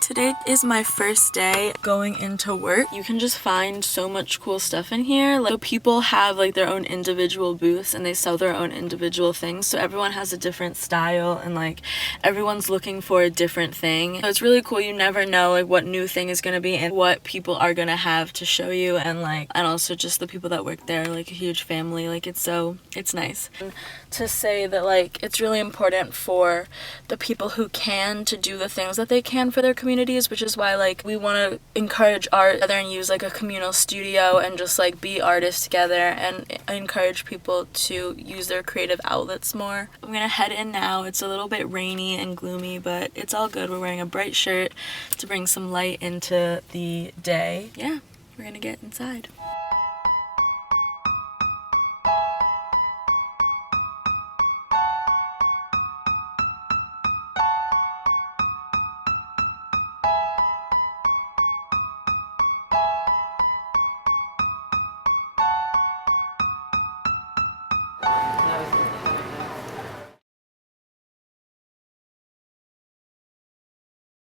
Today is my first day going into work. You can just find so much cool stuff in here. Like, so people have like their own individual booths and they sell their own individual things. So everyone has a different style and like everyone's looking for a different thing. So it's really cool. You never know like what new thing is gonna be and what people are gonna have to show you, and also just the people that work there are like a huge family. Like it's nice. And to say that like it's really important for the people who can to do the things that they can for their communities, which is why like we want to encourage art together and use like a communal studio and just like be artists together and encourage people to use their creative outlets more. I'm gonna head in now. It's a little bit rainy and gloomy, but it's all good. We're wearing a bright shirt to bring some light into the day. Yeah, we're gonna get inside.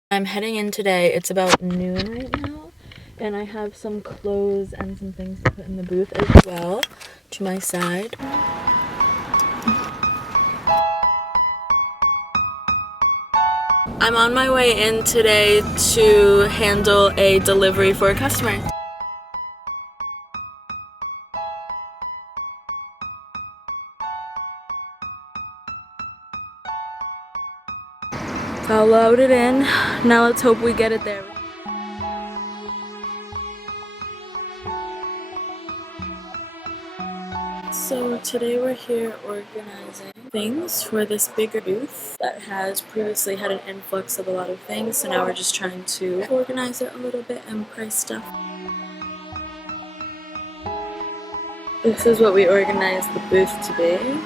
I'm heading in today. It's about noon right now, and I have some clothes and some things to put in the booth as well to my side. I'm on my way in today to handle a delivery for a customer. I'll load it in. Now let's hope we get it there. So today we're here organizing things for this bigger booth that has previously had an influx of a lot of things. So now we're just trying to organize it a little bit and price stuff. This is what we organized the booth to be.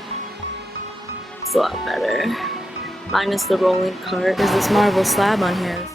It's a lot better. Minus the rolling cart. There's this marble slab on here.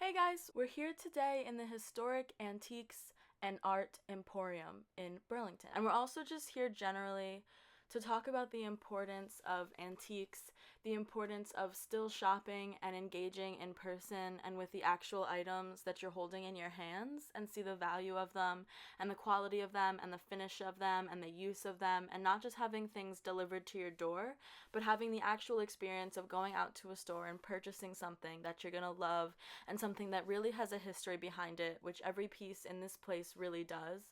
Hey guys, we're here today in the historic antiques and art Emporium in Burlington. And we're also just here generally to talk about the importance of antiques, the importance of still shopping and engaging in person and with the actual items that you're holding in your hands, and see the value of them and the quality of them and the finish of them and the use of them, and not just having things delivered to your door, but having the actual experience of going out to a store and purchasing something that you're gonna love and something that really has a history behind it, which every piece in this place really does.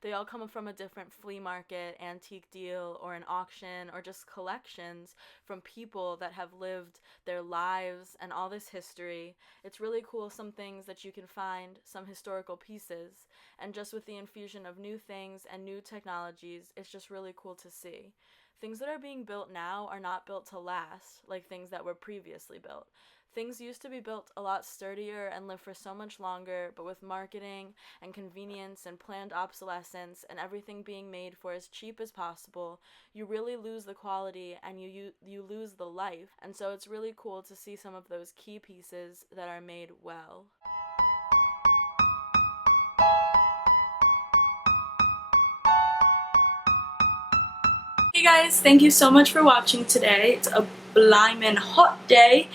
They all come from a different flea market, antique deal, or an auction, or just collections from people that have lived their lives and all this history. It's really cool, some things that you can find, some historical pieces, and just with the infusion of new things and new technologies, it's just really cool to see. Things that are being built now are not built to last, like things that were previously built. Things used to be built a lot sturdier and live for so much longer, but with marketing and convenience and planned obsolescence and everything being made for as cheap as possible, you really lose the quality and you lose the life. And so it's really cool to see some of those key pieces that are made well. Hey guys, thank you so much for watching today. It's a blimmin' hot day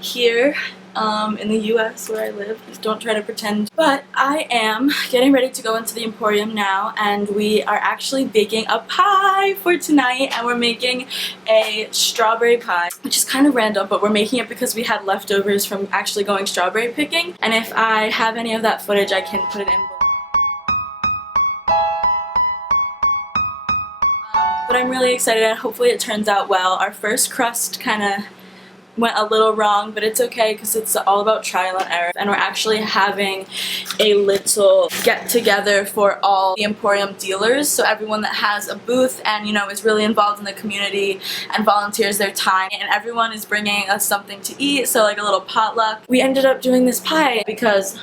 here in the US where I live. Just don't try to pretend. But I am getting ready to go into the Emporium now, and we are actually baking a pie for tonight, and we're making a strawberry pie, which is kind of random, but we're making it because we had leftovers from actually going strawberry picking, and if I have any of that footage I can put it in. But I'm really excited and hopefully it turns out well. Our first crust kind of went a little wrong, but it's okay because it's all about trial and error. And we're actually having a little get together for all the Emporium dealers. So everyone that has a booth and is really involved in the community and volunteers their time, and everyone is bringing us something to eat. So like a little potluck. We ended up doing this pie because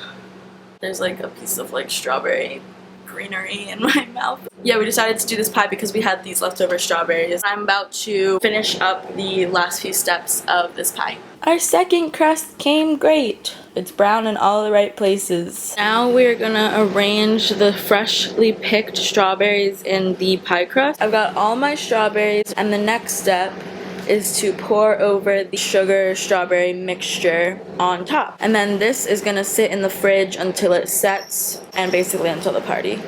there's like a piece of like strawberry greenery in my mouth. Yeah, we decided to do this pie because we had these leftover strawberries. I'm about to finish up the last few steps of this pie. Our second crust came great. It's brown in all the right places. Now we're gonna arrange the freshly picked strawberries in the pie crust. I've got all my strawberries, and the next step is to pour over the sugar strawberry mixture on top. And then this is gonna sit in the fridge until it sets and basically until the party.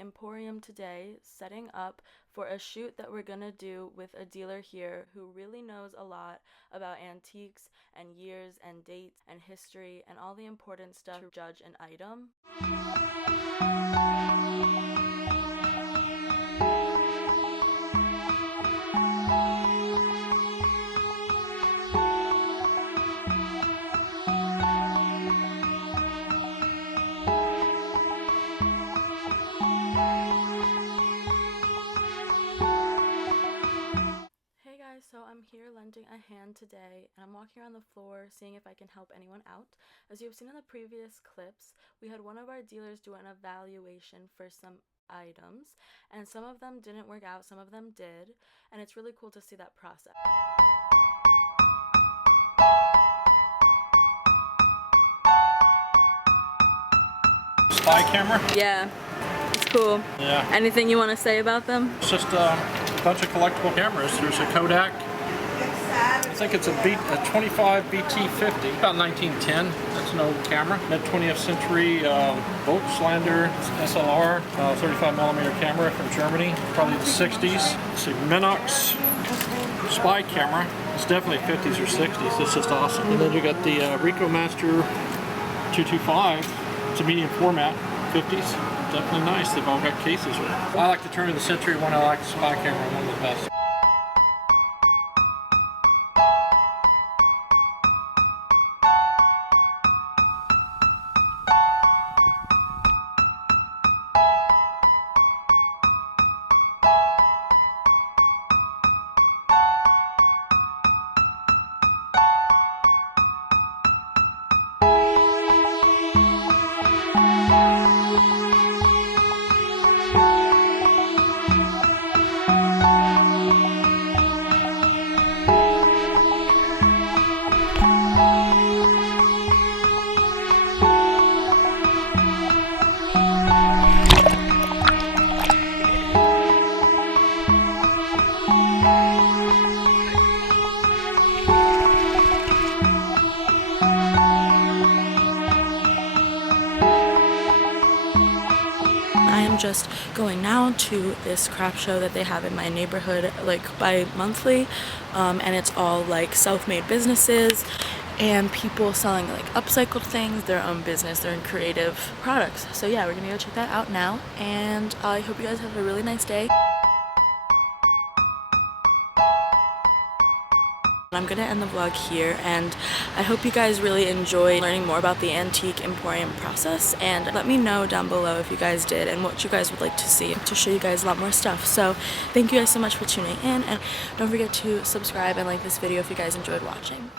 Emporium today, setting up for a shoot that we're gonna do with a dealer here who really knows a lot about antiques and years and dates and history and all the important stuff to judge an item. So I'm here lending a hand today, and I'm walking around the floor seeing if I can help anyone out. As you've seen in the previous clips, we had one of our dealers do an evaluation for some items, and some of them didn't work out, some of them did, and it's really cool to see that process. Spy camera? Yeah, it's cool. Yeah. Anything you want to say about them? It's just a bunch of collectible cameras. There's a Kodak. I think it's a 25 BT50, about 1910. That's an old camera. Mid 20th century Volkslander SLR 35mm camera from Germany, probably the 60s. It's a Minox spy camera. It's definitely 50s or 60s. It's just awesome. And then you got the Rico Master 225. It's a medium format, 50s. Definitely nice. They've all got cases with it. I like the turn of the century one. I like the spy camera, one of the best. Just going now to this craft show that they have in my neighborhood like bi-monthly, and it's all like self-made businesses and people selling like upcycled things, their own business, their own creative products. So yeah, we're gonna go check that out now, and I hope you guys have a really nice day. I'm gonna end the vlog here, and I hope you guys really enjoyed learning more about the Antique Emporium process, and let me know down below if you guys did and what you guys would like to see to show you guys a lot more stuff. So thank you guys so much for tuning in, and don't forget to subscribe and like this video if you guys enjoyed watching.